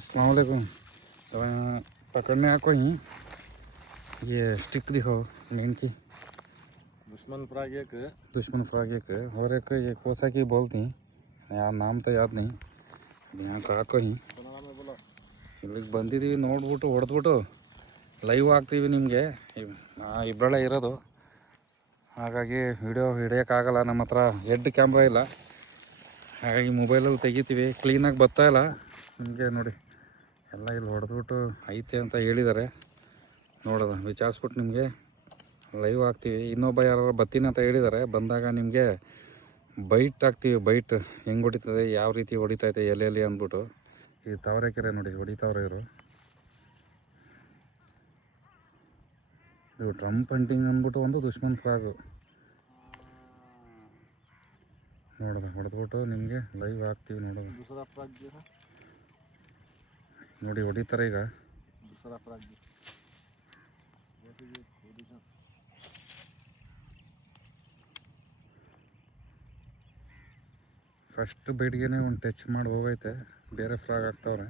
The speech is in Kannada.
अस्सलाम वालेकुम। तो पकड़ने को ही ये स्टिक दिखाओ मेन की दुश्मन फ्राग एक और एक ये कोसा की बोलती यार नाम तो याद नहीं यहाँ ಹಾಕೋ ही ಇಲ್ಲಿಗೆ ಬಂದಿದ್ದೀವಿ ನೋಡ್ಬಿಟ್ಟು ಹೊಡೆದ್ಬಿಟ್ಟು ಲೈವ್ ಆಗ್ತೀವಿ ನಿಮಗೆ ಇಬ್ಬರಲ್ಲೇ ಇರೋದು ಹಾಗಾಗಿ ವಿಡಿಯೋ ಹಿಡಿಯೋಕ್ಕಾಗಲ್ಲ ನಮ್ಮ ಹತ್ರ ಹೆಡ್ ಕ್ಯಾಮ್ರಾ ಇಲ್ಲ ಹಾಗಾಗಿ ಮೊಬೈಲಲ್ಲಿ ತೆಗಿತೀವಿ ಕ್ಲೀನಾಗಿ ಬರ್ತಾಯಿಲ್ಲ ನಿಮಗೆ ನೋಡಿ ಎಲ್ಲ ಇಲ್ಲಿ ಹೊಡೆದ್ಬಿಟ್ಟು ಐತೆ ಅಂತ ಹೇಳಿದ್ದಾರೆ ನೋಡೋದು ವಿಚಾರಿಸ್ಬಿಟ್ಟು ನಿಮಗೆ ಲೈವ್ ಆಗ್ತೀವಿ ಇನ್ನೊಬ್ಬ ಯಾರು ಬರ್ತೀನಿ ಅಂತ ಹೇಳಿದ್ದಾರೆ ಬಂದಾಗ ನಿಮಗೆ ಬೈಟ್ ಹಾಕ್ತೀವಿ ಬೈಟ್ ಹೆಂಗೆ ಹೊಡಿತದೆ ಯಾವ ರೀತಿ ಹೊಡಿತೈತೆ ಎಲ್ಲೆಲ್ಲಿ ಅಂದ್ಬಿಟ್ಟು ಈ ತಾವರೆಕೆರೆ ನೋಡಿ ಹೊಡಿತಾವ್ರೆ ಇವರು ಇದು ಟ್ರಂಪ್ ಹಂಟಿಂಗ್ ಅಂದ್ಬಿಟ್ಟು ಒಂದು ದುಶ್ಮನ್ ಫ್ರಾಗು ನೋಡೋದು ಹೊಡೆದ್ಬಿಟ್ಟು ನಿಮಗೆ ಲೈವ್ ಹಾಕ್ತೀವಿ ನೋಡೋದು ನೋಡಿ ಹೊಡಿತಾರೆ ಈಗ ಫಸ್ಟ್ ಬೈಟ್ಗೆ ಒಂದು ಟಚ್ ಮಾಡಿ ಹೋಗೈತೆ ಬೇರೆ ಫ್ರಾಗ್ ಆಗ್ತಾವ್ರೆ